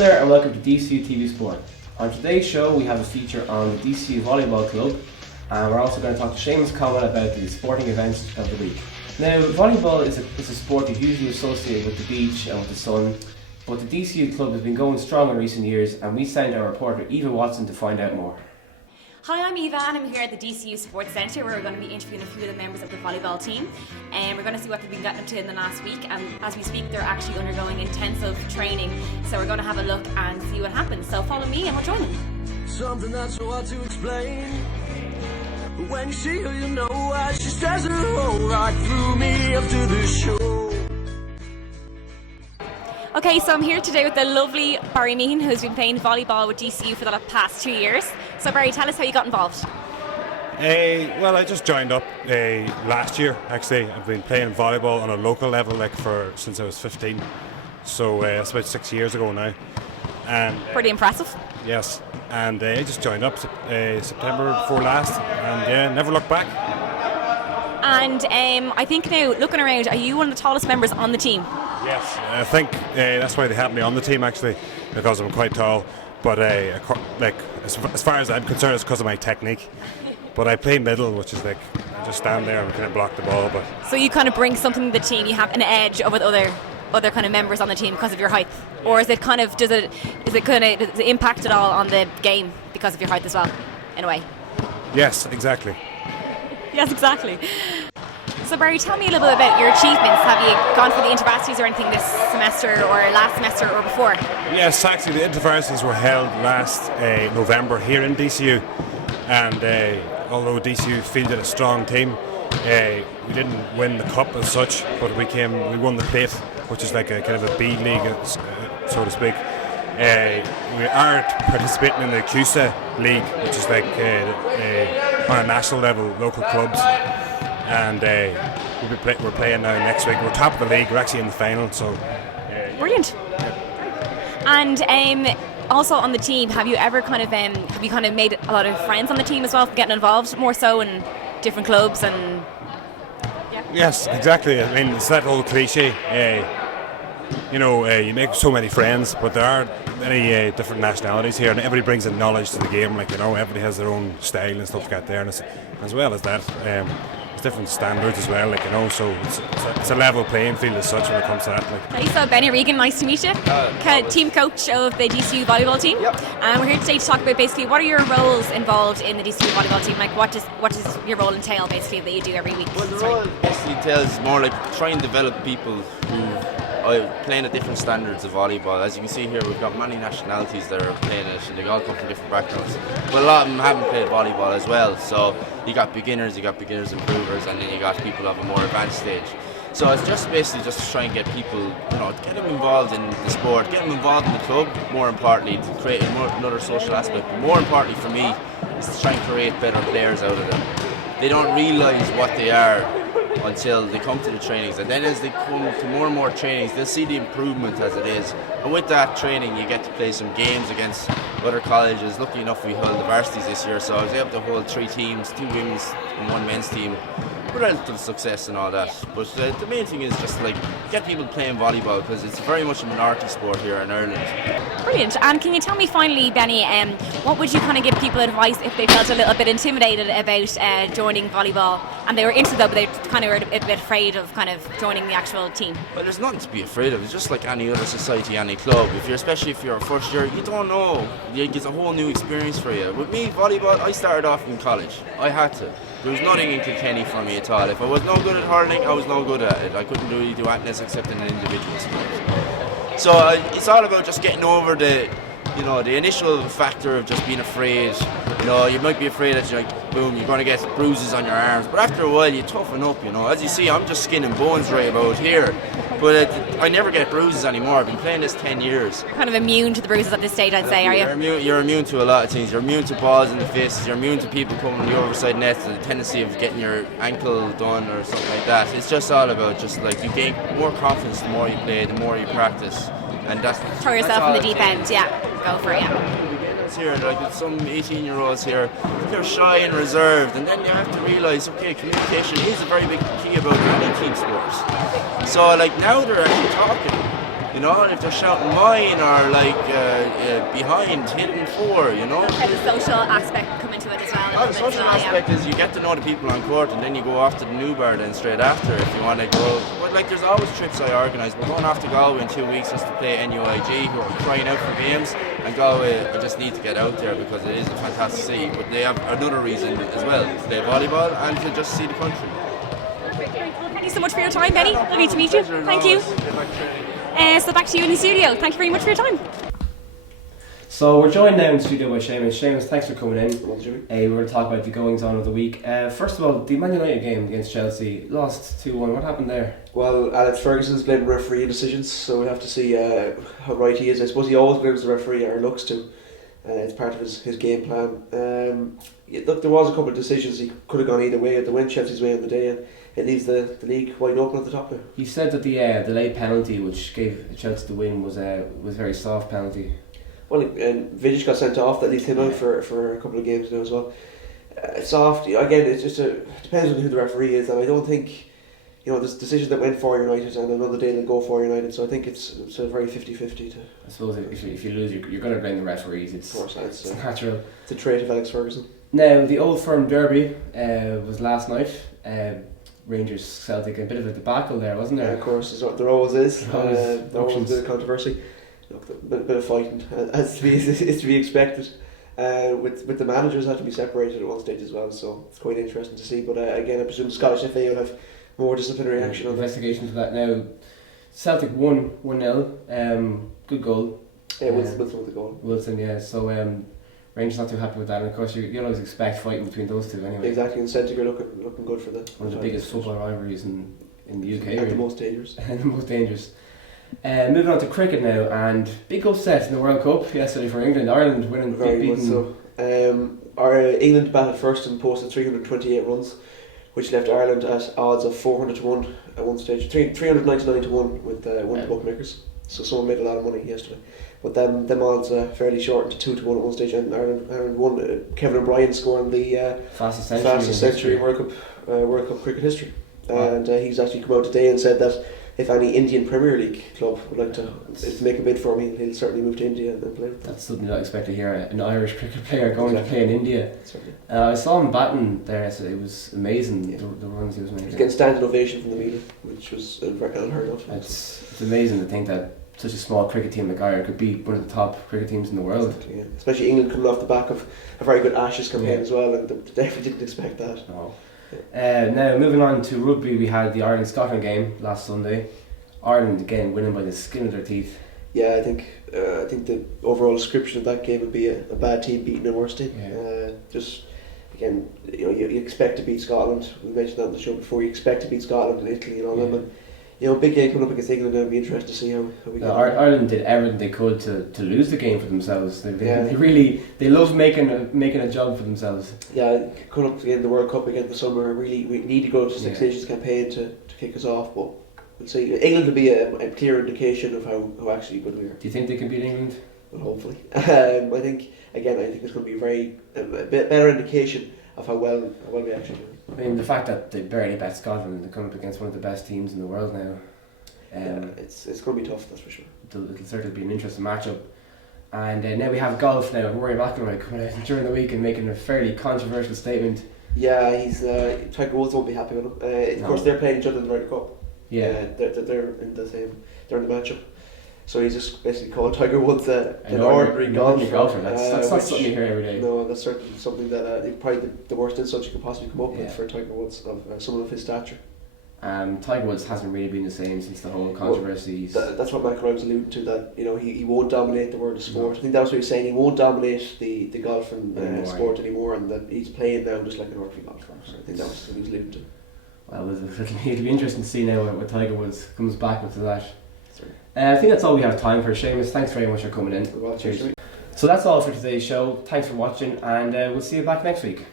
there and welcome to DCUtv Sport. On today's show we have a feature on the DCU Volleyball Club, and we're also going to talk to Seamus Coleman about the sporting events of the week. Now, volleyball is a sport that's usually associated with the beach and with the sun, but the DCU Club has been going strong in recent years, and we sent our reporter Eva Watson to find out more. Hi, I'm Eva and I'm here at the DCU Sports Centre where we're going to be interviewing a few of the members of the volleyball team, and we're going to see what they've been getting up to in the last week, and as we speak they're actually undergoing intensive training, so we're going to have a look and see what happens. So follow me and we'll join them. Something that's so hard to explain, but when you see her you know why. She says it all right through me after the show. Okay, so I'm here today with the lovely Barry Meehan, who's been playing volleyball with DCU for the past 2 years. So Barry, tell us how you got involved. Well, I just joined up last year. Actually, I've been playing volleyball on a local level since I was 15. So that's about 6 years ago now. And pretty impressive. Yes, and I just joined up September before last, and never looked back. And I think now, looking around, are you one of the tallest members on the team? Yes, I think that's why they have me on the team, actually, because I'm quite tall. But as far as I'm concerned, it's because of my technique. But I play middle, which is I just stand there and kind of block the ball. But so you kind of bring something to the team. You have an edge over the other kind of members on the team because of your height, or is it kind of does it impact at all on the game because of your height as well, in a way? Yes, exactly. Yes, exactly. So Barry, tell me a little bit about your achievements. Have you gone for the intervarsities or anything this semester or last semester or before? Yes, actually the intervarsities were held last November here in DCU, and although DCU fielded a strong team, we didn't win the cup as such, but we won the plate, which is like a kind of a B league, so to speak. We are participating in the CUSA league, which is like on a national level, local clubs. And we're playing now next week. We're top of the league. We're actually in the final. So brilliant. And also on the team, have you made a lot of friends on the team as well, getting involved more so in different clubs and? Yeah. Yes, exactly. I mean, it's that old cliche. You make so many friends, but there are many different nationalities here, and everybody brings a knowledge to the game. Everybody has their own style and stuff like that there, and as well as that. Different standards as well, so it's a level playing field as such when it comes to that. Hey, so Benny Regan, nice to meet you. Team coach of the DCU volleyball team. Yep. And we're here today to talk about basically what are your roles involved in the DCU volleyball team. Like what does your role entail basically that you do every week? Well, the role basically entails more like try and develop people who are playing at different standards of volleyball. As you can see here, we've got many nationalities that are playing it, and they all come from different backgrounds. But a lot of them haven't played volleyball as well. So you got beginners improvers, and then you got people of a more advanced stage. So it's just basically just to try and get people, get them involved in the sport, get them involved in the club, more importantly, to create another social aspect. But more importantly for me is to try and create better players out of them. They don't realise what they are until they come to the trainings, and then as they come to more and more trainings, they'll see the improvement as it is. And with that training, you get to play some games against other colleges. Lucky enough, we held the varsities this year, so I was able to hold 3 teams, 2 women's and 1 men's team, with relative success and all that. But the main thing is just get people playing volleyball, because it's very much a minority sport here in Ireland. Brilliant. And can you tell me finally, Benny, what would you kind of give people advice if they felt a little bit intimidated about joining volleyball, and they were interested though, but they kind of were a bit afraid of kind of joining the actual team? Well, there's nothing to be afraid of. It's just like any other society, any club. Especially if you're a first year, you don't know. It's a whole new experience for you. With me, volleyball, I started off in college. I had to. There was nothing in Kilkenny for me at all. If I was no good at hurling, I was no good at it. I couldn't really do anything else except in an individual sport. So it's all about just getting over the initial factor of just being afraid. You might be afraid that you're boom, you're going to get bruises on your arms. But after a while, you toughen up, As you see, I'm just skin and bones right about here. But I never get bruises anymore. I've been playing this 10 years. You're kind of immune to the bruises at this stage, I'd say, are you? You're immune to a lot of things. You're immune to balls in the faces. You're immune to people coming to the overside net, the tendency of getting your ankle done or something like that. It's just all about you gain more confidence the more you play, the more you practice. And throw yourself in the deep end, go for it, Here, with some 18-year-olds here, they're shy and reserved, and then you have to realise, okay, communication is a very big key about any team sports. So now they're actually talking. You know, and if they're shouting mine or like behind, hitting for, you know. Has the social aspect come into it as well? The social aspect is you get to know the people on court, and then you go off to the new bar then straight after if you want to go. But like, there's always trips I organise. We're going off to Galway in 2 weeks just to play NUIG, who are crying out for games. And Galway, I just need to get out there because it is a fantastic city. But they have another reason as well to play volleyball and to just see the country. Thank you so much for your time, Benny. Lovely to meet you. Thank you. So back to you in the studio. Thank you very much for your time. So we're joined now in the studio by Seamus. Seamus, thanks for coming in. We're going to talk about the goings on of the week. First of all, the Man United game against Chelsea lost 2-1. What happened there? Well, Alex Ferguson's blaming referee decisions, so we'll have to see how right he is. I suppose he always blames the referee, or looks to. It's part of his game plan. Look, there was a couple of decisions he could have gone either way. They went Chelsea's way on the day, and it leaves the league wide open at the top now. He said that the late penalty, which gave Chelsea the win, was a very soft penalty. Well, and Vidic got sent off. That leaves him out for a couple of games now as well. Soft, again, it's just depends on who the referee is, and I don't think, there's decisions that went for United and another day they'll go for United, so I think it's a very 50-50. I suppose if you lose, you're going to blame the referees. Of course, it's natural. It's a trait of Alex Ferguson. Now, the Old Firm derby was last night. Rangers Celtic, a bit of a debacle there, wasn't there? Yeah, of course, there always is. There always a bit of controversy. Look, a bit of fighting is to be expected. With the managers had to be separated at one stage as well, so it's quite interesting to see. But again, I presume the Scottish FA will have more disciplinary action on investigation to that now. Celtic won 1-0. Good goal. Yeah, Wilson with the goal. Wilson, yeah. So Rangers not too happy with that, and of course you always expect fighting between those two anyway. Exactly, and Celtic are looking good for that. One of the biggest football rivalries in the UK. And the most dangerous. The most dangerous. Moving on to cricket now, and big upset in the World Cup yesterday for England. Ireland winning, very much so. England batted first and posted 328 runs, which left Ireland at odds of 400 to 1 at one stage, 399 to 1 with one bookmakers. So someone made a lot of money yesterday. But them odds fairly shortened to 2 to 1 at one stage, and Ireland won. Kevin O'Brien scoring the fastest century in World Cup cricket history. And he's actually come out today and said that if any Indian Premier League club would like to make a bid for him, he'll certainly move to India and play. That's something I expect to hear, an Irish cricket player going to play in India. I saw him batting there, so it was amazing, the runs he was making. He's getting standing ovation from the media, which was unheard of. It's amazing to think that such a small cricket team like Ireland could be one of the top cricket teams in the world. Exactly, yeah. Especially England coming off the back of a very good Ashes campaign as well, and they definitely didn't expect that. No. Now moving on to rugby, we had the Ireland-Scotland game last Sunday. Ireland again winning by the skin of their teeth. Yeah, I think the overall description of that game would be a bad team beating a worse team. Yeah. Just again, you expect to beat Scotland. We mentioned that on the show before. You expect to beat Scotland and Italy and all them. And big game coming up against England. It'll be interesting to see how we go. Ireland did everything they could to lose the game for themselves. They love making a job for themselves. Yeah, coming up again the World Cup again in the summer. Really, we need to go to Six Nations campaign to kick us off, but. We'll see. England will be a clear indication of how actually good we are. Do you think they can beat England? Well, hopefully. I think it's going to be a bit better indication of how well we actually do. I mean, the fact that they barely bet Scotland and they come up against one of the best teams in the world now. It's going to be tough, that's for sure. It'll certainly be an interesting matchup. And now we have golf now. Rory McIlroy coming out during the week and making a fairly controversial statement. Yeah, Tiger Woods won't be happy with him. Of course, they're playing each other in the Ryder Cup. Yeah, they're in the same. They're in the matchup. So he's just basically called Tiger Woods an ordinary golfer. That's not something you hear every day. No, that's certainly something that probably the worst insult you could possibly come up with for Tiger Woods of someone of his stature. Tiger Woods hasn't really been the same since the whole controversy. That's what McIlroy was alluding to. That he won't dominate the world of sport. I think that's what he was saying. He won't dominate the golf and sport anymore, and that he's playing now just like an ordinary golfer. So I think that was what he was alluding to. Well, it'll be interesting to see now what Tiger Woods comes back with to that. I think that's all we have time for. Seamus, thanks very much for coming in. Cheers. So that's all for today's show. Thanks for watching, and we'll see you back next week.